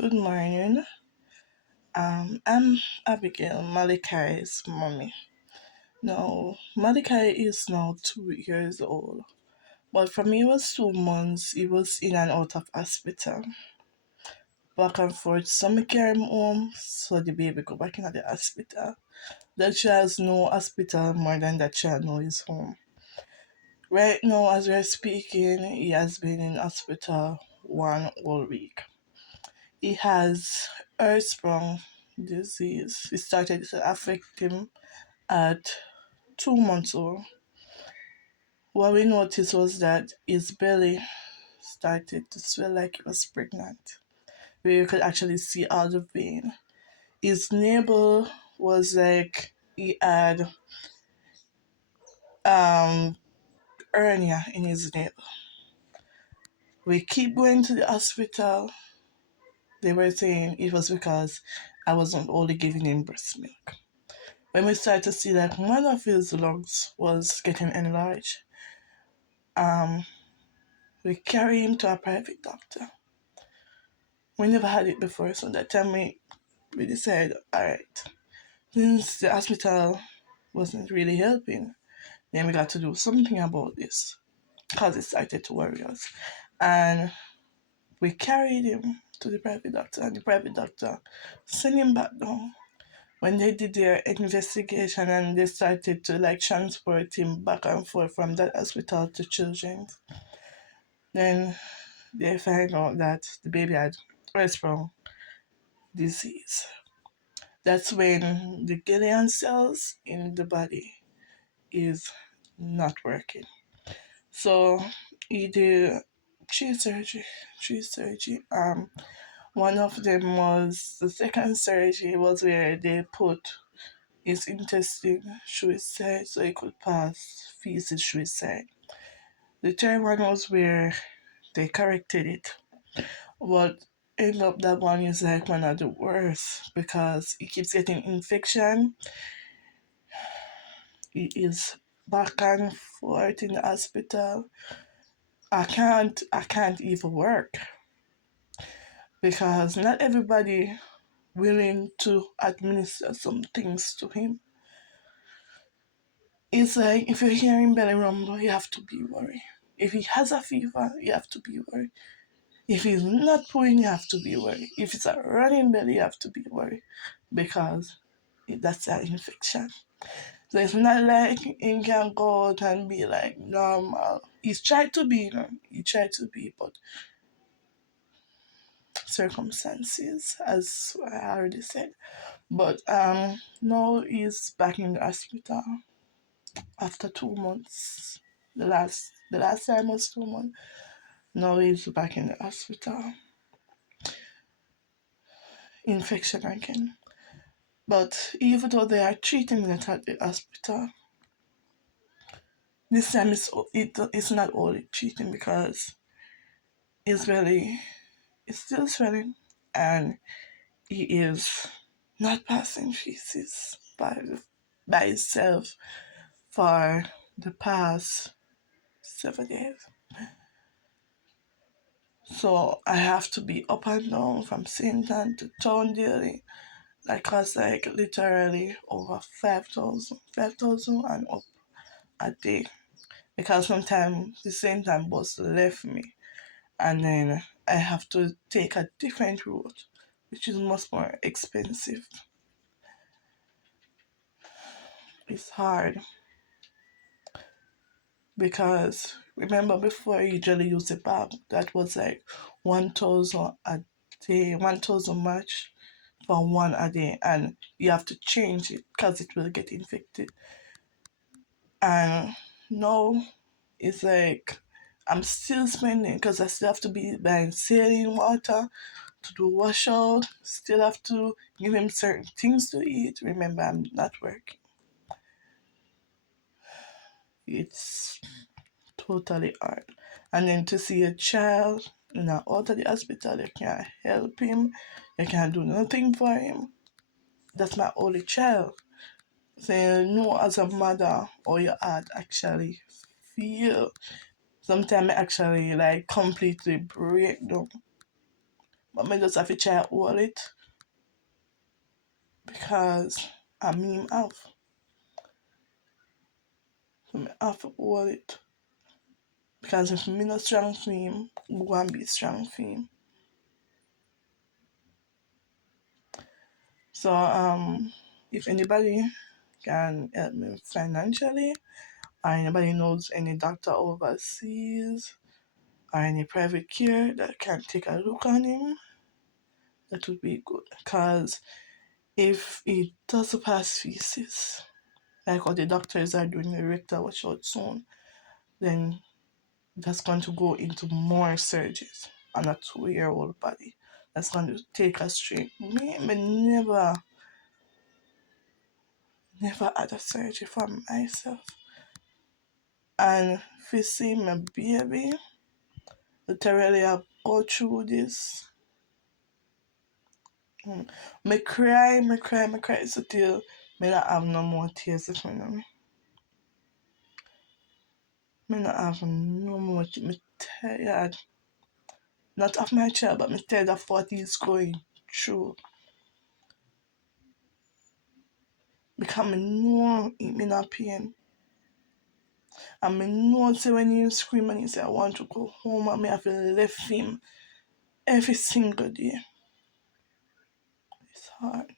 Good morning. I'm Abigail, Malekai's mommy. Now, Malekai is now 2 years old, but for me, it was 2 months. He was in and out of hospital, back and forth. Some carry him home, so the baby go back into the hospital. That child's no hospital more than that child know his home. Right now, as we're speaking, he has been in hospital 1 whole week. He has earth-sprung disease. It started to affect him at 2 months old. What we noticed was that his belly started to swell like he was pregnant, where you could actually see all the vein. His navel was like he had um hernia in his navel. We keep going to the hospital. They were saying it was because I wasn't only giving him breast milk. When we started to see that one of his lungs was getting enlarged, um, we carry him to a private doctor. We never had it before, so that time we decided, all right, since the hospital wasn't really helping, then we got to do something about this because it started to worry us. And we carried him to the private doctor, and the private doctor sent him back down. When they did their investigation and they started to like transport him back and forth from that hospital to children's, then they find out that the baby had earth-sprung disease. That's when the Gillian cells in the body is not working. So he did three surgery, three surgery. One of them was the second surgery was where they put his intestine through his side so he could pass feces through his side. The third one was where they corrected it. But end up that one is like one of the worst because he keeps getting infection. He is back and forth in the hospital. I can't even work because not everybody willing to administer some things to him. It's like if you're hearing belly rumble, you have to be worried. If he has a fever, you have to be worried. If he's not pooing, you have to be worried. If it's a running belly, you have to be worried because that's an infection. So it's not like he can go out and be like normal. He's tried to be, he tried to be, but circumstances, as I already said. But now he's back in the hospital after 2 months. The last time was 2 months. Now he's back in the hospital. Infection again. But even though they are treating it at the hospital, this time it's not only treating because his belly is still swelling and he is not passing feces by himself for the past 7 days. So I have to be up and down from St. Ann to town daily. That costs like literally over 5,000 and up a day. Because sometimes the same time bus left me and then I have to take a different route, which is much more expensive. It's hard because remember before I usually use a bag that was like 1,000 a day, 1,000 match for one a day, and you have to change it because it will get infected. And now it's like I'm still spending because I still have to be buying saline water to do washout, still have to give him certain things to eat. Remember, I'm not working. It's totally hard. And then to see a child out of the hospital, you can't help him, you can't do nothing for him. That's my only child. So you know as a mother or your heart actually feel. Sometimes I actually like completely break down. But I just have to try to hold it because I mean have. So I have to hold it. Because if me not strong for him, who go and be strong for him? So if anybody can help me financially, or anybody knows any doctor overseas or any private care that can take a look on him, that would be good. Because if he does pass feces, like what the doctors are doing the rectal washout soon, then that's going to go into more surgeries on a 2-year-old body. That's going to take us straight. Me never had a surgery for myself. And if you see my baby, literally I go through this. Me cry so till me not have no more tears in front of me. Me not have no more tears. Me tired. Not of my child, but me tired of what he's going through. Because me know him in a pain. And me know say when you scream and you say I want to go home and me have to left him every single day. It's hard.